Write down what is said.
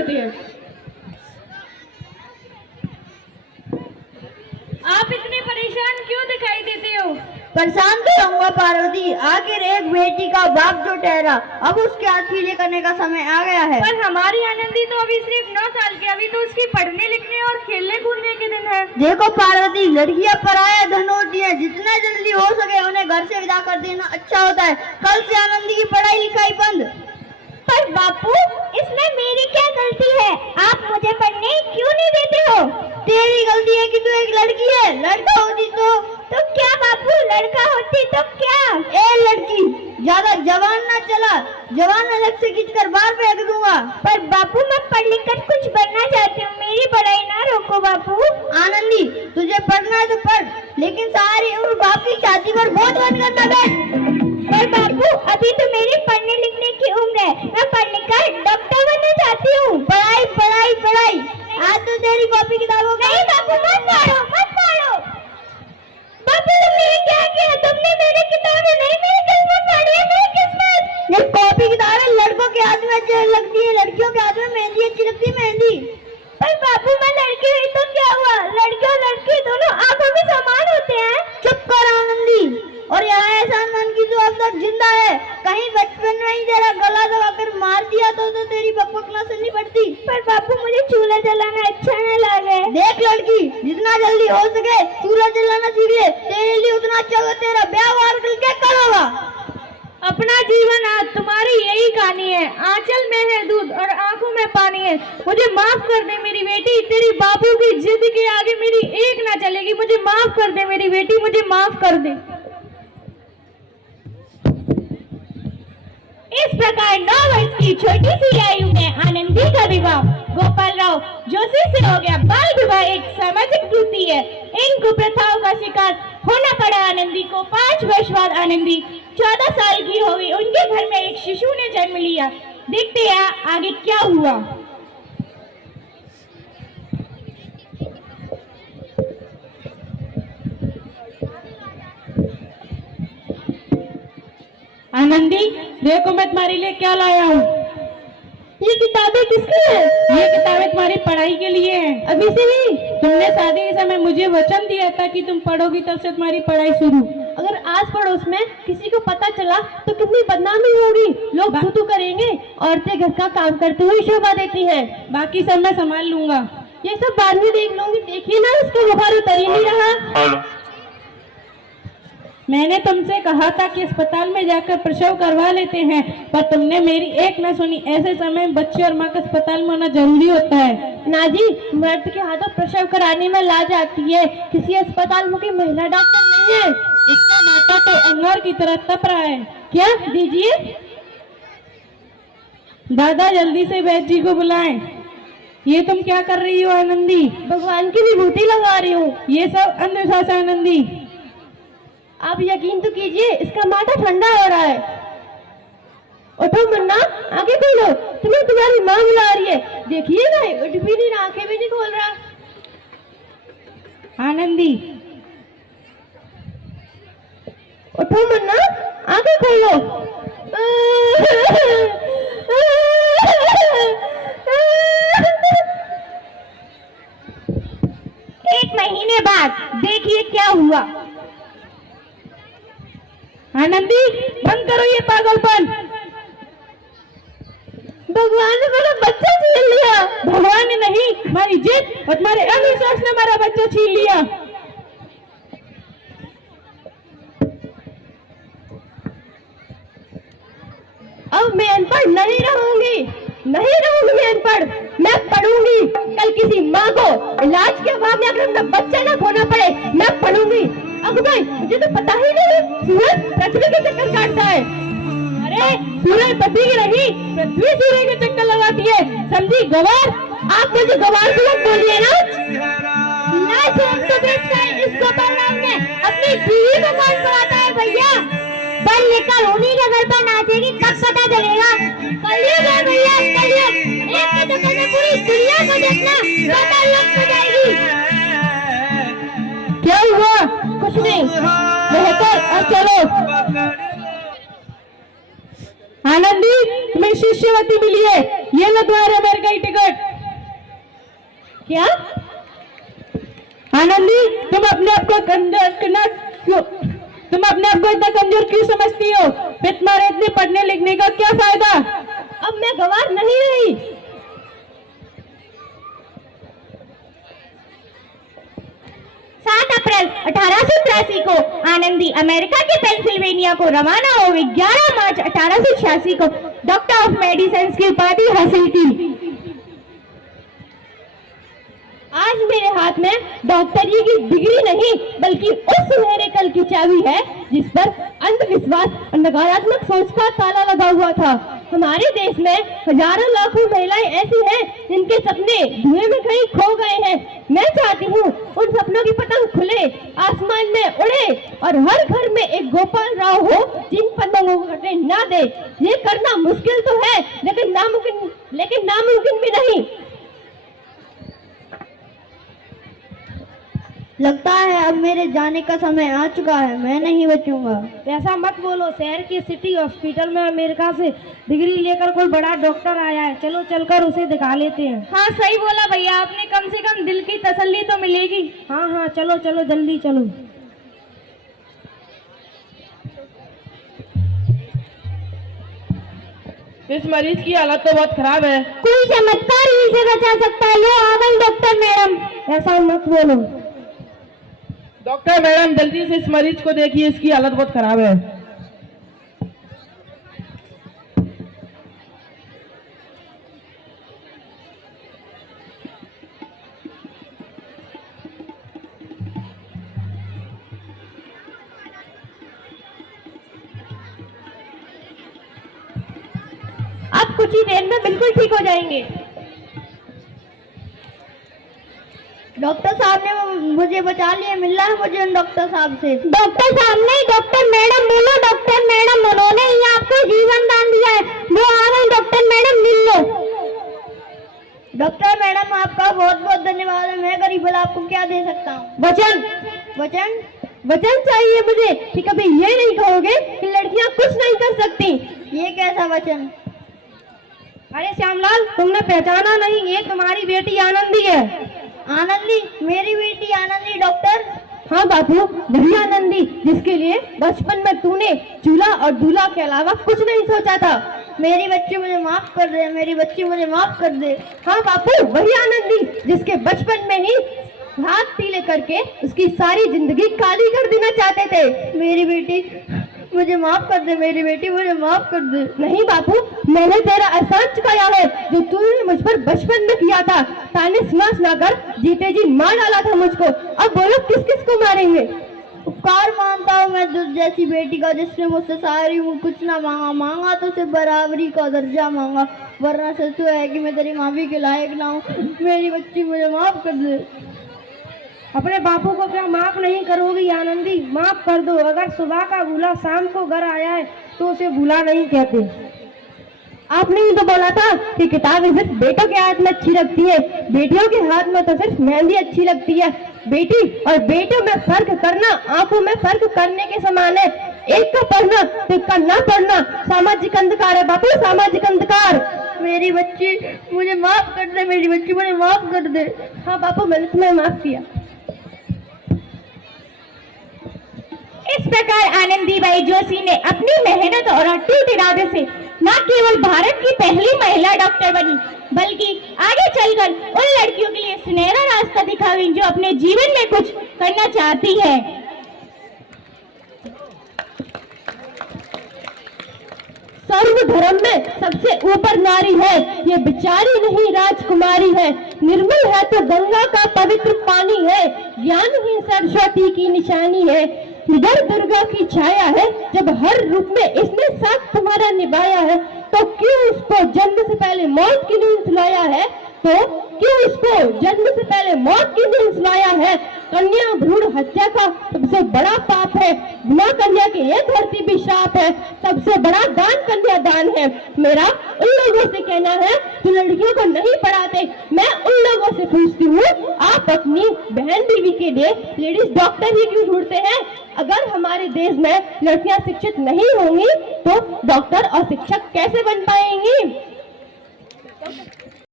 करती है। आप इतने परेशान क्यों दिखाई देते हो? परेशान तो रहूंगा पार्वती, आखिर एक बेटी का बाप जो ठहरा, अब उसके हाथ पीले करने का समय आ गया है। पर हमारी आनंदी तो अभी सिर्फ 9 साल की, अभी तो उसकी पढ़ने लिखने और खेलने कूदने के दिन है। देखो पार्वती, लड़कियां पराया धन होती है, जितना जल्दी हो सके उन्हें घर से विदा कर देना अच्छा होता है। कल से आनंदी की पढ़ाई लिखाई बंद। पर बापू, इसमें मेरी क्या गलती है? आप मुझे पढ़ने क्यों नहीं देते हो? तेरी गलती है कि तू एक लड़की है, लड़का होती तो क्या बापू, लड़का होती तो क्या? ए लड़की, ज्यादा जवान ना चला, जवान अलग से खींचकर बाहर फेंक दूंगा। पर बापू, मैं पढ़ लिख कर कुछ बनना चाहती हूँ, मेरी पढ़ाई ना रोको बापू। आनंदी, तुझे पढ़ना है तो पढ़, लेकिन सारी उम्र बाप की छाती पर बोझ बन करना बस। पर बापू, अभी तो मेरी पढ़ने लिखने की उम्र है, मैं पढ़ लिख कर डॉक्टर बनना चाहती हूँ। पढ़ाई पढ़ाई पढ़ाई, आज तो तेरी कॉपी किताबों का। नहीं बापू, मत पढ़ो मत पढ़ो। बापू, तुमने क्या किया? तुमने मेरी किताबें नहीं, मेरी किस्मत पढ़ी है, मेरी किस्मत। ये कॉपी किताबें लड़कों के हाथ में अच्छी लगती है, लड़कियों के हाथ में मेहंदी अच्छी लगती है, मेहंदी। पर बापू, मैं लड़की हुई तो क्या हुआ? लड़की और लड़की दोनों आंखों में समान होते हैं। चुप कर आनंदी, और यहाँ एहसान मान की जो अब तक जिंदा है, कहीं बचपन में ही तेरा गला दबाकर मार दिया तो तेरी बकबक ना सुननी पड़ती। पर बापू, मुझे चूल्हा जलाना अच्छा न लगे। देख लड़की, जितना जल्दी हो सके चूल्हा जलाना सीख ले, तेरे लिए उतना अच्छा होगा। तेरा ब्याह वार करके करोगा। अपना जीवन आज तुम्हारी यही कहानी है। आंचल में है दूध और आंखों में पानी है। मुझे माफ कर दे मेरी बेटी, तेरी बापू की जिद के आगे मेरी एक ना चलेगी। मुझे माफ कर दे मेरी बेटी, मुझे माफ कर दे। इस प्रकार 9 वर्ष की छोटी सी आयु में आनंदी का विवाह गोपाल राव जोशी से हो गया। बाल विवाह एक सामाजिक त्रुटि है। इन कुप्रथाओं का शिकार होना पड़ा आनंदी को। 5 वर्ष बाद आनंदी 14 साल की हो गई। उनके घर में एक शिशु ने जन्म लिया। देखते हैं आगे क्या हुआ। आनंदी, देखो मैं तुम्हारे लिए क्या लाया हूँ। ये किताबें किसकी है? ये किताबें तुम्हारी पढ़ाई के लिए है। अभी से ही? तुमने शादी के समय मुझे वचन दिया था कि तुम पढ़ोगी, तब से तुम्हारी पढ़ाई शुरू। अगर आस पड़ोस में किसी को पता चला तो कितनी बदनामी होगी। लोग थू करेंगे। औरतें घर का काम करते हुए शोभा देती हैं। बाकी सब मैं संभाल लूंगा। ये सब बाद में देख लूंगी। देखिए ना, उसका बुखार उतर ही नहीं रहा। मैंने तुमसे कहा था कि अस्पताल में जाकर प्रसव करवा लेते हैं, पर तुमने मेरी एक न सुनी। ऐसे समय बच्चे और माँ का अस्पताल में होना जरूरी होता है। ना जी, मर्द के हाथों प्रसव कराने में लाज आती है। किसी अस्पताल में कोई महिला डॉक्टर नहीं है। इसका माता तो अंगार की तरह तप रहा है। क्या दीजिए? दादा, जल्दी से वैद्य जी को बुलाएं। ये तुम क्या कर रही हो आनंदी? भगवान की विभूति लगा रही हूँ। ये सब अंधविश्वास है आनंदी। आप यकीन तो कीजिए, इसका माथा ठंडा हो रहा है। उठो मुन्ना, आगे खोलो, तुम्हें तुम्हारी माँ बुला रही है। देखिए ना, उठ भी नहीं रहा, आंखें भी नहीं खोल रहा। आनंदी, उठो मुन्ना, आगे खोलो। 1 महीने बाद देखिए क्या हुआ। आनंदी, बंद करो ये पागलपन। भगवान ने मेरा बच्चा छीन लिया। भगवान ने नहीं, हमारी जिद और तुम्हारे अविश्वास ने हमारा बच्चा छीन लिया। अब मैं अनपढ़ नहीं रहूंगी, नहीं रहूंगी मैं अनपढ़। मैं पढ़ूंगी। कल किसी माँ को इलाज के अभाव में अगर अपना बच्चा ना खोना पड़े, मैं पढ़ूंगी। अब भाई, मुझे तो पता ही नहीं सूरज पृथ्वी के चक्कर काटता है। अरे सूरज पति की नहीं, पृथ्वी सूर्य के चक्कर लगाती है, समझी गवार? आप मुझे गवार से मत बोलिए ना। तो बेचकर इस गोपाल राव ने अपनी बीवी को कौन पढ़ाता है भैया? बल लेकर उन्हीं के घर पर नाचेगी, कब पता चलेगा। कलयुग है भैया, कलयुग। एक के चक्कर में पूरी दुनिया को देखना पाताल हो जाएगी। क्या हुआ? कुछ नहीं। बेहतर, अब चलो। आनंदी, तुम्हें शिष्यवती मिली है। ये लो तुम्हारे अमेरिका टिकट। क्या? आनंदी, तुम अपने आप को इतना कमजोर क्यों समझती हो? फिर तुम्हारे इतने पढ़ने लिखने का क्या फायदा? अब मैं गवार नहीं रही। 7 अप्रैल 1883 को आनंदी अमेरिका के पेंसिल्वेनिया को रवाना हुई। 11 मार्च 1886 को डॉक्टर ऑफ मेडिसिन की उपाधि हासिल की। आज मेरे हाथ में डॉक्टरी की डिग्री नहीं बल्कि उस सुनहरे कल की चाबी है जिस पर अंधविश्वास और नकारात्मक सोच का ताला लगा हुआ था। हमारे देश में हजारों लाखों महिलाएं ऐसी हैं जिनके सपने धुएं में कहीं खो गए हैं। मैं चाहती हूँ उन सपनों की पतंग खुले, आसमान में उड़े और हर घर में एक गोपाल राव हो जिन पतंगों को कटने ना दे। ये करना मुश्किल तो है लेकिन नामुमकिन भी नहीं। लगता है अब मेरे जाने का समय आ चुका है, मैं नहीं बचूंगा। ऐसा मत बोलो, शहर के सिटी हॉस्पिटल में अमेरिका से डिग्री लेकर कोई बड़ा डॉक्टर आया है, चलो चलकर उसे दिखा लेते हैं। हाँ सही बोला भैया आपने, कम से कम दिल की तसल्ली तो मिलेगी। हाँ हाँ चलो चलो जल्दी चलो। इस मरीज की हालत तो बहुत खराब है। कोई चमत्कार ही इसे बचा सकता है। लो आ गई डॉक्टर मैडम। ऐसा मत बोलो। डॉक्टर मैडम जल्दी से इस मरीज को देखिए, इसकी हालत बहुत खराब है। आप कुछ ही देर में बिल्कुल ठीक हो जाएंगे। डॉक्टर साहब ने मुझे बचा लिया, मिल रहा है मुझे उन डॉक्टर साहब से। डॉक्टर साहब नहीं, डॉक्टर मैडम बोलो। डॉक्टर मैडम, उन्होंने ही आपको जीवन दान दिया है। वो आ गई डॉक्टर मैडम, मिल लो। डॉक्टर मैडम आपका बहुत बहुत धन्यवाद है। मैं गरीब भला आपको क्या दे सकता हूँ? वचन वचन? वचन चाहिए मुझे कि कभी ये नहीं कहोगे कि लड़कियां कुछ नहीं कर सकती। ये कैसा वचन? अरे श्यामलाल, तुमने पहचाना नहीं, ये तुम्हारी बेटी आनंदी है। आनंदी? मेरी बेटी आनंदी डॉक्टर? हाँ बापू, वही आनंदी जिसके लिए बचपन में तूने चूल्हा और दूल्हा के अलावा कुछ नहीं सोचा था। मेरी बच्ची मुझे माफ कर दे, मेरी बच्ची मुझे माफ कर दे। हाँ बापू, वही आनंदी जिसके बचपन में ही हाथ पीले करके उसकी सारी जिंदगी काली कर देना चाहते थे। मेरी बेटी मुझे माफ कर दे, मेरी बेटी मुझे माफ कर दे। नहीं बापू, मैंने तेरा एहसान चुकाया है जो तूने मुझ पर बचपन में किया था। ताने सुना सुनाकर जीते जी मार डाला था मुझको। अब बोलो किस किस को मारेंगे? उपकार मानता हूँ मैं तुझ जैसी बेटी का जिसने मुझसे सारी कुछ ना मांगा तो सिर्फ बराबरी का दर्जा मांगा, वरना सच तो है कि मैं तेरी माफी के लायक ना हूँ। मेरी बच्ची मुझे माफ कर दे। अपने बापू को क्या माफ नहीं करोगी आनंदी? माफ कर दो। अगर सुबह का भूला शाम को घर आया है तो उसे भूला नहीं कहते। आपने ही तो बोला था कि किताबें सिर्फ बेटों के हाथ में अच्छी लगती है, बेटियों के हाथ में तो सिर्फ मेहंदी अच्छी लगती है। बेटी और बेटों में फर्क करना आंखों में फर्क करने के समान है। एक का पढ़ना तो एक का ना पढ़ना सामाजिक अंधकार है बापू, सामाजिक अंधकार। मेरी बच्ची मुझे माफ कर दे, मेरी बच्ची मुझे माफ कर दे। हाँ बापू, मैंने तुम्हें माफ किया। इस प्रकार आनंदीबाई जोशी ने अपनी मेहनत और अटूट इरादे से न केवल भारत की पहली महिला डॉक्टर बनी बल्कि आगे चलकर उन लड़कियों के लिए सुनहरा रास्ता दिखाई जो अपने जीवन में कुछ करना चाहती है। सर्व धर्म में सबसे ऊपर नारी है, ये बिचारी नहीं राजकुमारी है। निर्मल है तो गंगा का पवित्र पानी है, ज्ञान ही सरस्वती की निशानी है। इधर दुर्गा की छाया है, जब हर रूप में इसने साथ तुम्हारा निभाया है तो क्यों उसको जन्म से पहले मौत की नींद सुलाया है? तो क्यों इसको जन्म से पहले मौत की नींद सुलाया है? कन्या भ्रूण हत्या का सबसे बड़ा पाप है, बिना कन्या के ये धरती भी श्राप है। सबसे बड़ा दान कन्या दान है। मेरा उन लोगों से कहना है जो लड़कियों को नहीं पढ़ाते, मैं उन लोगों से पूछती हूँ, आप अपनी बहन बीवी के लिए लेडीज डॉक्टर ही क्यों ढूंढते हैं? अगर हमारे देश में लड़कियां शिक्षित नहीं होंगी तो डॉक्टर और शिक्षक कैसे बन पाएंगी?